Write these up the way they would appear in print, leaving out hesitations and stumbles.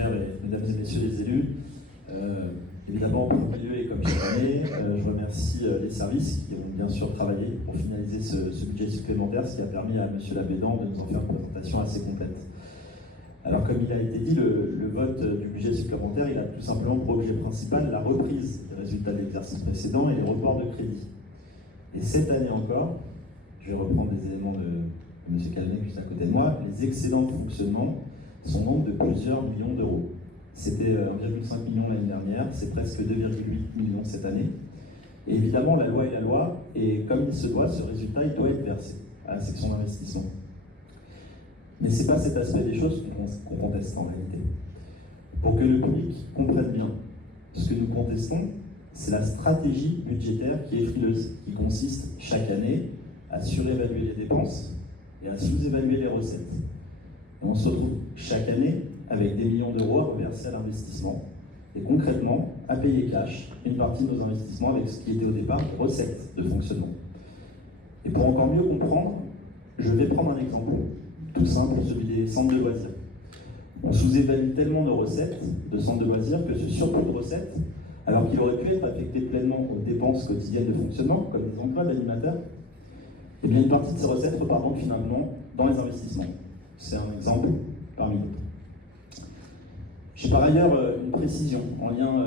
stagiaires et mesdames et messieurs les élus, évidemment, en premier lieu et comme chaque année, je remercie les services qui ont bien sûr travaillé pour finaliser ce budget supplémentaire, ce qui a permis à M. Labédan de nous en faire une présentation assez complète. Alors, comme il a été dit, le vote du budget supplémentaire, il a tout simplement pour objet principal la reprise des résultats de l'exercice précédent et les reports de crédit. Et cette année encore, je vais reprendre des éléments de M. Calmet juste à côté de moi, les excédents de fonctionnement sont donc de plusieurs millions d'euros. C'était 1,5 million l'année dernière, c'est presque 2,8 millions cette année. Et évidemment, la loi est la loi, et comme il se doit, ce résultat il doit être versé à la section d'investissement. Mais ce n'est pas cet aspect des choses qu'on conteste en réalité. Pour que le public comprenne bien, ce que nous contestons, c'est la stratégie budgétaire qui est frileuse, qui consiste chaque année à surévaluer les dépenses et à sous-évaluer les recettes. Et on se retrouve chaque année avec des millions d'euros à reverser à l'investissement et concrètement à payer cash une partie de nos investissements avec ce qui était au départ des recettes de fonctionnement. Et pour encore mieux comprendre, je vais prendre un exemple tout simple, celui des centres de loisirs. On sous-évalue tellement nos recettes de centres de loisirs que ce surplus de recettes, alors qu'il aurait pu être affecté pleinement aux dépenses quotidiennes de fonctionnement, comme les emplois d'animateurs, et bien une partie de ces recettes repart donc finalement dans les investissements. C'est un exemple parmi d'autres. J'ai par ailleurs une précision en lien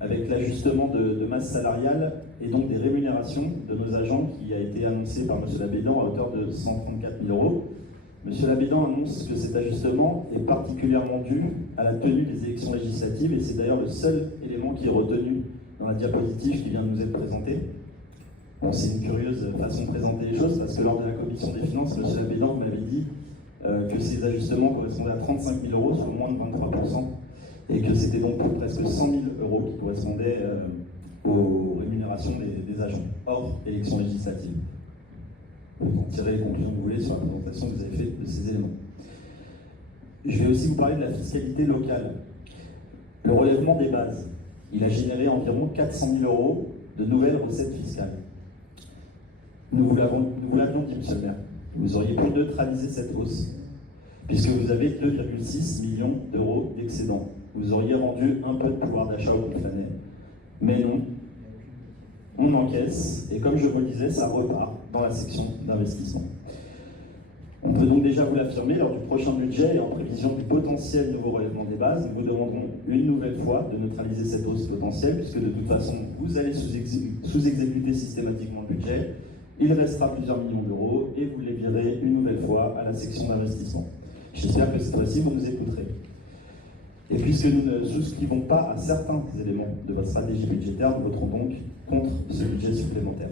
avec l'ajustement de masse salariale et donc des rémunérations de nos agents qui a été annoncé par M. Labédan à hauteur de 134 000 euros. M. Labédan annonce que cet ajustement est particulièrement dû à la tenue des élections législatives et c'est d'ailleurs le seul élément qui est retenu dans la diapositive qui vient de nous être présentée. Bon, c'est une curieuse façon de présenter les choses parce que lors de la commission des finances, M. Labédan m'avait dit que ces ajustements correspondaient à 35 000 euros, soit moins de 23%, et que c'était donc presque 100 000 euros qui correspondaient aux rémunérations des agents, hors élections législatives. Vous en tirez les conclusions que vous voulez sur la présentation que vous avez faite de ces éléments. Je vais aussi vous parler de la fiscalité locale. Le relèvement des bases, il a généré environ 400 000 euros de nouvelles recettes fiscales. Nous vous l'avions dit, M. le maire, vous auriez pu neutraliser cette hausse, puisque vous avez 2,6 millions d'euros d'excédent. Vous auriez rendu un peu de pouvoir d'achat aux Confanais. Mais non, on encaisse, et comme je vous le disais, ça repart dans la section d'investissement. On peut donc déjà vous l'affirmer, lors du prochain budget et en prévision du potentiel nouveau relèvement des bases, nous vous demanderons une nouvelle fois de neutraliser cette hausse potentielle, puisque de toute façon, vous allez sous-exécuter systématiquement le budget, il restera plusieurs millions d'euros, et vous les virez une nouvelle fois à la section d'investissement. J'espère que cette fois-ci, vous nous écouterez. Et puisque nous ne souscrivons pas à certains éléments de votre stratégie budgétaire, nous voterons donc contre ce budget supplémentaire.